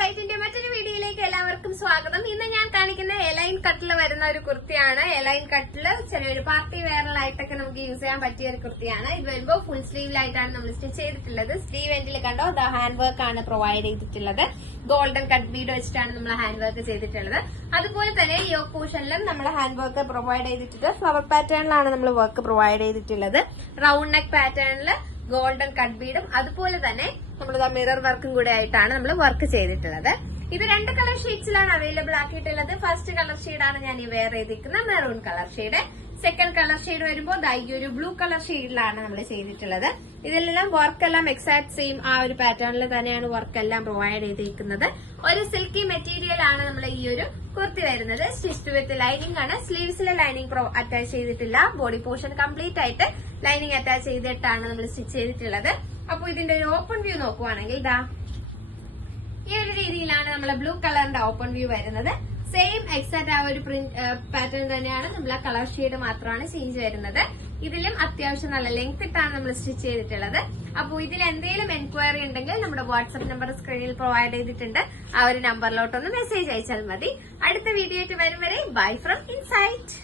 ഇൻസൈറ്റിന്റെ മറ്റൊരു വീഡിയോയിലേക്ക് എല്ലാവർക്കും സ്വാഗതം. ഇന്ന് ഞാൻ കാണിക്കുന്ന എലൈൻ കട്ടില് വരുന്ന ഒരു കുർത്തിയാണ്. എലൈൻ കട്ടില് ചെറിയൊരു പാർട്ടി വെയറിലായിട്ടൊക്കെ നമുക്ക് യൂസ് ചെയ്യാൻ പറ്റിയ ഒരു കുർത്തിയാണ്. ഇത് വരുമ്പോൾ ഫുൾ സ്ലീവിലായിട്ടാണ് നമ്മൾ സ്റ്റിച്ച് ചെയ്തിട്ടുള്ളത്. സ്ലീവ് എൻഡിൽ കണ്ടോ ഹാൻഡ് വർക്ക് ആണ് പ്രൊവൈഡ് ചെയ്തിട്ടുള്ളത്. ഗോൾഡൻ കട്ട് ബീഡ് വെച്ചിട്ടാണ് നമ്മൾ ഹാൻഡ് വർക്ക് ചെയ്തിട്ടുള്ളത്. അതുപോലെ തന്നെ യോക്ക് പോർഷനിലും നമ്മൾ ഹാൻഡ് വർക്ക് പ്രൊവൈഡ് ചെയ്തിട്ടുണ്ട്. ഫ്ലവർ പാറ്റേണിലാണ് നമ്മൾ വർക്ക് പ്രൊവൈഡ് ചെയ്തിട്ടുള്ളത്. റൗണ്ട് നെക്ക് പാറ്റേണില് ഗോൾഡൻ കട്ട് ബീഡും അതുപോലെ തന്നെ നമ്മൾ മിറർ വർക്കും കൂടെ ആയിട്ടാണ് നമ്മൾ വർക്ക് ചെയ്തിട്ടുള്ളത്. ഇത് 2 കളർ ഷെയ്ഡ്സിലാണ് അവൈലബിൾ ആക്കിയിട്ടുള്ളത്. ഫസ്റ്റ് കളർ ഷെയ്ഡാണ് ഞാൻ ഈ വെയർ ചെയ്തിരിക്കുന്ന maroon colour shade. Second colour shade വരുമ്പോൾ ഈ ഒരു ബ്ലൂ കളർ ഷെയ്ഡിലാണ് നമ്മൾ ചെയ്തിട്ടുള്ളത്. ഇതിലെല്ലാം വർക്കെല്ലാം എക്സാക്ട് സെയിം ആ ഒരു പാറ്റേണിൽ തന്നെയാണ് വർക്കെല്ലാം പ്രൊവൈഡ് ചെയ്തിരിക്കുന്നത്. ഒരു സിൽക്കി മെറ്റീരിയൽ ആണ് നമ്മൾ ഈ ഒരു കുർത്തി വരുന്നത്. സ്റ്റിച്ച് വിത്ത് ലൈനിങ് ആണ്. സ്ലീവ്സിലെ ലൈനിങ് അറ്റാച്ച് ചെയ്തിട്ടില്ല. ബോഡി പോർഷൻ കംപ്ലീറ്റ് ആയിട്ട് ലൈനിങ് അറ്റാച്ച് ചെയ്തിട്ടാണ് നമ്മൾ സ്റ്റിച്ച് ചെയ്തിട്ടുള്ളത്. അപ്പൊ ഇതിന്റെ ഒരു ഓപ്പൺ വ്യൂ നോക്കുവാണെങ്കിൽ ഈ ഒരു രീതിയിലാണ് നമ്മളെ ബ്ലൂ കളറിന്റെ ഓപ്പൺ വ്യൂ വരുന്നത്. സെയിം എക്സാക്ട് ആ ഒരു പ്രിന്റ് പാറ്റേൺ തന്നെയാണ്. നമ്മൾ ആ കളർ ഷെയ്ഡ് മാത്രമാണ് ചേഞ്ച് വരുന്നത്. ഇതിലും അത്യാവശ്യം നല്ല ലെങ്ത് ഇട്ടാണ് നമ്മൾ സ്റ്റിച്ച് ചെയ്തിട്ടുള്ളത്. അപ്പോൾ ഇതിൽ എന്തെങ്കിലും എൻക്വയറി ഉണ്ടെങ്കിൽ നമ്മുടെ വാട്സ്ആപ്പ് നമ്പർ സ്ക്രീനിൽ പ്രൊവൈഡ് ചെയ്തിട്ടുണ്ട്. ആ ഒരു നമ്പറിലോട്ടൊന്ന് മെസ്സേജ് അയച്ചാൽ മതി. അടുത്ത വീഡിയോ ആയിട്ട് വരും വരെ ബൈ ഫ്രം ഇൻസൈറ്റ്.